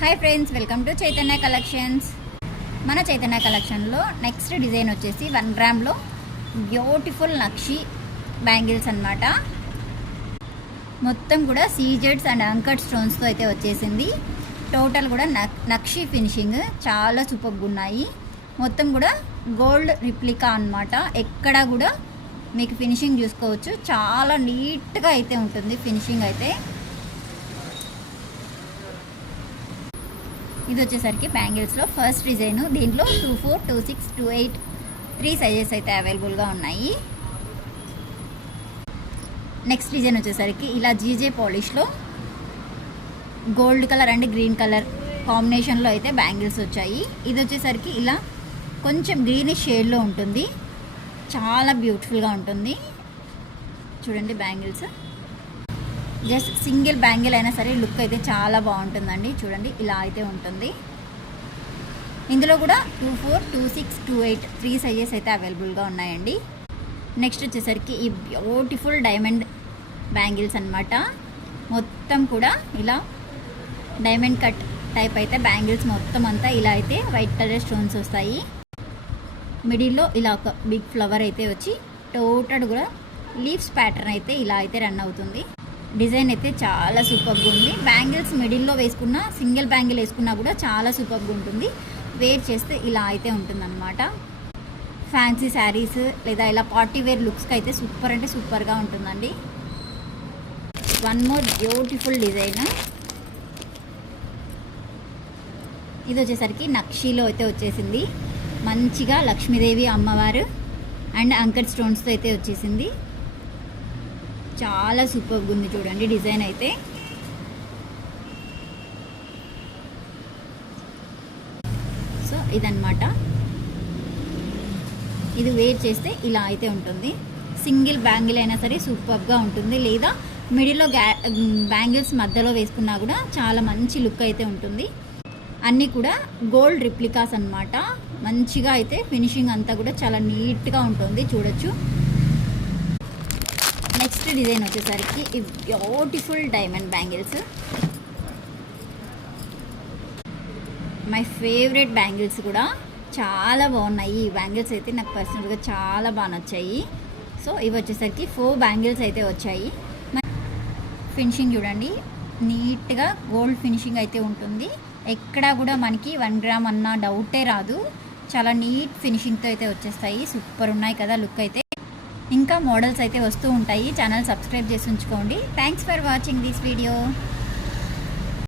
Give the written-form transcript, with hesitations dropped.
Hi friends, welcome to Chaitanya collections. మన చైతన్య కలెక్షన్లో next design వచ్చేసి 1 గ్రామ్లో బ్యూటిఫుల్ నక్షి బ్యాంగిల్స్ అన్నమాట. మొత్తం కూడా సీజెడ్స్ అండ్ అంకట్ స్టోన్స్తో అయితే వచ్చేసింది. టోటల్ కూడా నక్షి ఫినిషింగ్ చాలా సూపర్గా ఉన్నాయి. మొత్తం కూడా గోల్డ్ రిప్లికా అన్నమాట. ఎక్కడ కూడా మీకు ఫినిషింగ్ చూసుకోవచ్చు, చాలా నీట్గా అయితే ఉంటుంది ఫినిషింగ్ అయితే. ఇది వచ్చేసరికి బ్యాంగిల్స్లో ఫస్ట్ డిజైన్. దీంట్లో 24, 26, 28 3 సైజెస్ అయితే అవైలబుల్గా ఉన్నాయి. నెక్స్ట్ డిజైన్ వచ్చేసరికి ఇలా జీజే పాలిష్లో gold colour and green colour కాంబినేషన్లో అయితే బ్యాంగిల్స్ వచ్చాయి. ఇది వచ్చేసరికి ఇలా కొంచెం గ్రీనిష్ షేడ్లో ఉంటుంది, చాలా బ్యూటిఫుల్గా ఉంటుంది. చూడండి బ్యాంగిల్స్, జస్ట్ సింగిల్ బ్యాంగిల్ అయినా సరే లుక్ అయితే చాలా బాగుంటుందండి. చూడండి ఇలా అయితే ఉంటుంది. ఇందులో కూడా 24, 26, 28 3 సైజెస్ అయితే అవైలబుల్గా ఉన్నాయండి. నెక్స్ట్ వచ్చేసరికి ఈ బ్యూటిఫుల్ డైమండ్ బ్యాంగిల్స్ అన్నమాట. మొత్తం కూడా ఇలా డైమండ్ కట్ టైప్ అయితే బ్యాంగిల్స్ మొత్తం అంతా ఇలా అయితే వైట్ కలర్ స్టోన్స్ వస్తాయి. మిడిల్లో ఇలా ఒక బిగ్ ఫ్లవర్ అయితే వచ్చి టోటల్ కూడా లీవ్స్ ప్యాటర్న్ అయితే ఇలా అయితే రన్ అవుతుంది. డిజైన్ అయితే చాలా సూపర్గా ఉంది. బ్యాంగిల్స్ మిడిల్లో వేసుకున్న, సింగిల్ బ్యాంగిల్ వేసుకున్నా కూడా చాలా సూపర్గా ఉంటుంది. వేర్ చేస్తే ఇలా అయితే ఉంటుందన్నమాట. ఫ్యాన్సీ శారీస్ లేదా ఇలా పార్టీ వేర్ లుక్స్కి అయితే సూపర్ అంటే సూపర్గా ఉంటుందండి. One more beautiful design. ఇది వచ్చేసరికి నక్షీలో అయితే వచ్చేసింది. మంచిగా లక్ష్మీదేవి అమ్మవారు అండ్ అంకట్ స్టోన్స్తో అయితే వచ్చేసింది. చాలా సూపర్గా ఉంది చూడండి డిజైన్ అయితే. సో ఇదన్నమాట. ఇది వేర్ చేస్తే ఇలా అయితే ఉంటుంది. సింగిల్ బ్యాంగిల్ అయినా సరే సూపర్గా ఉంటుంది, లేదా మిడిల్లో బ్యాంగిల్స్ మధ్యలో వేసుకున్నా కూడా చాలా మంచి లుక్ అయితే ఉంటుంది. అన్నీ కూడా గోల్డ్ రిప్లికాస్ అన్నమాట. మంచిగా అయితే ఫినిషింగ్ అంతా కూడా చాలా నీట్గా ఉంటుంది, చూడొచ్చు. నెక్స్ట్ డిజైన్ వచ్చేసరికి ఈ beautiful diamond bangles. My favourite bangles కూడా చాలా బాగున్నాయి. ఈ బ్యాంగిల్స్ అయితే నాకు పర్సనల్గా చాలా బాగా నచ్చాయి. సో ఇవి వచ్చేసరికి 4 బ్యాంగిల్స్ అయితే వచ్చాయి. ఫినిషింగ్ చూడండి, నీట్గా గోల్డ్ ఫినిషింగ్ అయితే ఉంటుంది. ఎక్కడా కూడా మనకి 1 గ్రామ్ అన్న డౌటే రాదు. చాలా నీట్ ఫినిషింగ్తో అయితే వచ్చేస్తాయి. సూపర్ ఉన్నాయి కదా లుక్ అయితే. ఇంకా మోడల్స్ అయితే వస్తూ ఉంటాయి. ఛానల్ సబ్స్క్రైబ్ చేసి ఉంచుకోండి. Thanks for watching this video.